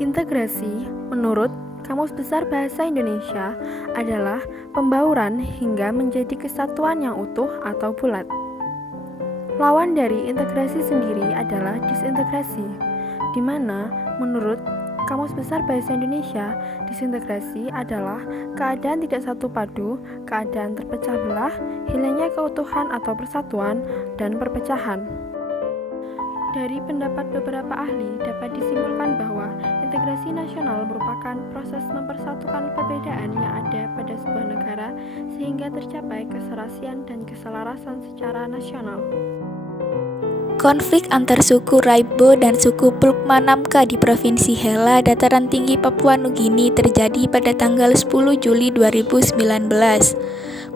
Integrasi, menurut Kamus Besar Bahasa Indonesia, adalah pembauran hingga menjadi kesatuan yang utuh atau bulat. Lawan dari integrasi sendiri adalah disintegrasi, di mana menurut Kamus Besar Bahasa Indonesia, disintegrasi adalah keadaan tidak satu padu, keadaan terpecah belah, hilangnya keutuhan atau persatuan, dan perpecahan. Dari pendapat beberapa ahli, dapat disimpulkan bahwa integrasi nasional merupakan proses mempersatukan perbedaan yang ada pada sebuah negara sehingga tercapai keserasian dan keselarasan secara nasional. Konflik antar suku Raibo dan suku Pulkma-Namka di Provinsi Hela, Dataran Tinggi Papua Nugini terjadi pada tanggal 10 Juli 2019.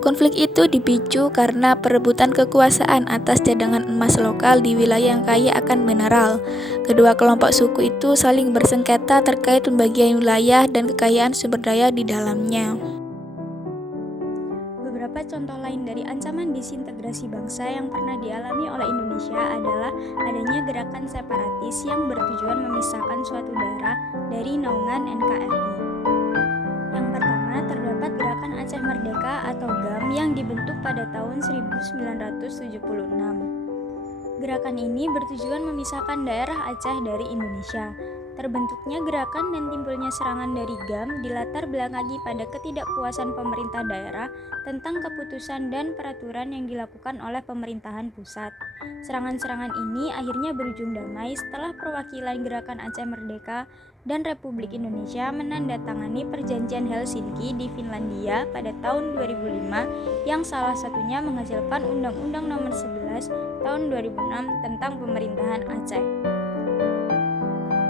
Konflik itu dipicu karena perebutan kekuasaan atas cadangan emas lokal di wilayah yang kaya akan mineral. Kedua kelompok suku itu saling bersengketa terkait pembagian wilayah dan kekayaan sumber daya di dalamnya. Beberapa contoh lain dari ancaman disintegrasi bangsa yang pernah dialami oleh Indonesia adalah adanya gerakan separatis yang bertujuan memisahkan suatu daerah dari naungan NKRI. Yang pertama, terdapat gerakan Aceh Merdeka atau GAM yang dibentuk pada tahun 1976. Gerakan ini bertujuan memisahkan daerah Aceh dari Indonesia. Terbentuknya gerakan dan timbulnya serangan dari GAM dilatar belakangi pada ketidakpuasan pemerintah daerah tentang keputusan dan peraturan yang dilakukan oleh pemerintahan pusat. Serangan-serangan ini akhirnya berujung damai setelah perwakilan gerakan Aceh Merdeka dan Republik Indonesia menandatangani Perjanjian Helsinki di Finlandia pada tahun 2005 yang salah satunya menghasilkan Undang-Undang Nomor 11 tahun 2006 tentang pemerintahan Aceh.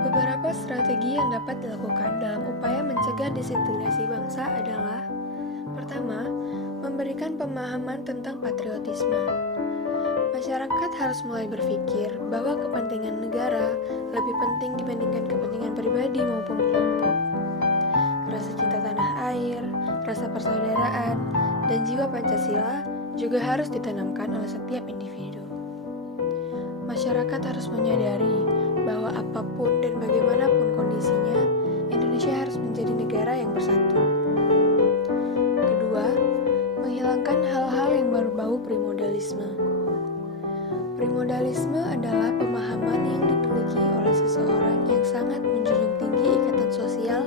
Beberapa strategi yang dapat dilakukan dalam upaya mencegah disintegrasi bangsa adalah: pertama, memberikan pemahaman tentang patriotisme. Masyarakat harus mulai berpikir bahwa kepentingan negara lebih penting dibandingkan kepentingan pribadi maupun kelompok. Rasa cinta tanah air, rasa persaudaraan, dan jiwa Pancasila juga harus ditanamkan oleh setiap individu. Masyarakat harus menyadari bahwa apapun dan bagaimanapun kondisinya, Indonesia harus menjadi negara yang bersatu. Kedua, menghilangkan hal-hal yang berbau primodalisme. Primodalisme adalah pemahaman yang dimiliki oleh seseorang yang sangat menjunjung tinggi ikatan sosial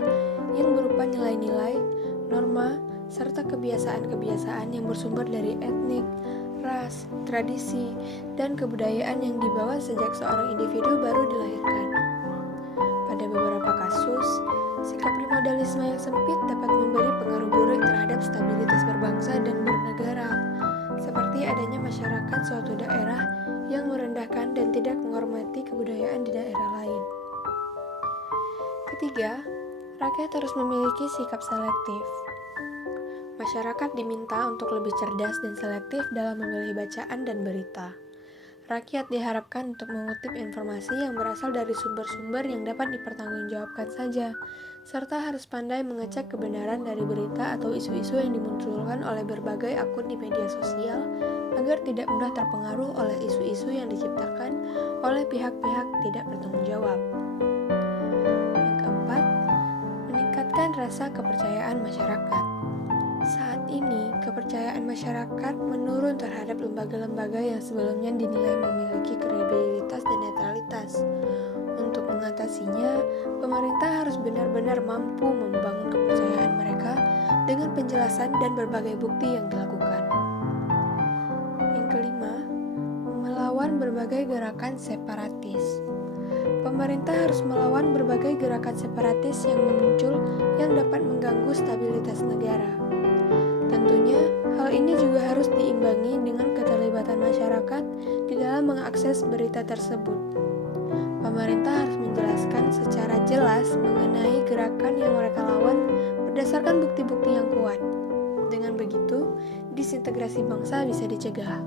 yang berupa nilai-nilai, norma, serta kebiasaan-kebiasaan yang bersumber dari etnik, ras, tradisi, dan kebudayaan yang dibawa sejak seorang individu baru dilahirkan. Pada beberapa kasus, sikap primodalisme yang sempit dapat memberi pengaruh buruk terhadap stabilitas berbangsa dan bernegara, seperti adanya masyarakat suatu daerah yang merendahkan dan tidak menghormati kebudayaan di daerah lain. Ketiga, rakyat harus memiliki sikap selektif. Masyarakat diminta untuk lebih cerdas dan selektif dalam memilih bacaan dan berita. Rakyat diharapkan untuk mengutip informasi yang berasal dari sumber-sumber yang dapat dipertanggungjawabkan saja, serta harus pandai mengecek kebenaran dari berita atau isu-isu yang dimunculkan oleh berbagai akun di media sosial agar tidak mudah terpengaruh oleh isu-isu yang diciptakan oleh pihak-pihak tidak bertanggung jawab. Yang keempat, meningkatkan rasa kepercayaan masyarakat. Saat ini, kepercayaan masyarakat menurun terhadap lembaga-lembaga yang sebelumnya dinilai memiliki kredibilitas dan netralitas. Untuk mengatasinya, pemerintah harus benar-benar mampu membangun kepercayaan mereka dengan penjelasan dan berbagai bukti yang dilakukan. Yang kelima, melawan berbagai gerakan separatis. Pemerintah harus melawan berbagai gerakan separatis yang muncul yang dapat mengganggu stabilitas negara. Tentunya, hal ini juga harus diimbangi dengan keterlibatan masyarakat di dalam mengakses berita tersebut. Pemerintah harus menjelaskan secara jelas mengenai gerakan yang mereka lawan berdasarkan bukti-bukti yang kuat. Dengan begitu, disintegrasi bangsa bisa dicegah.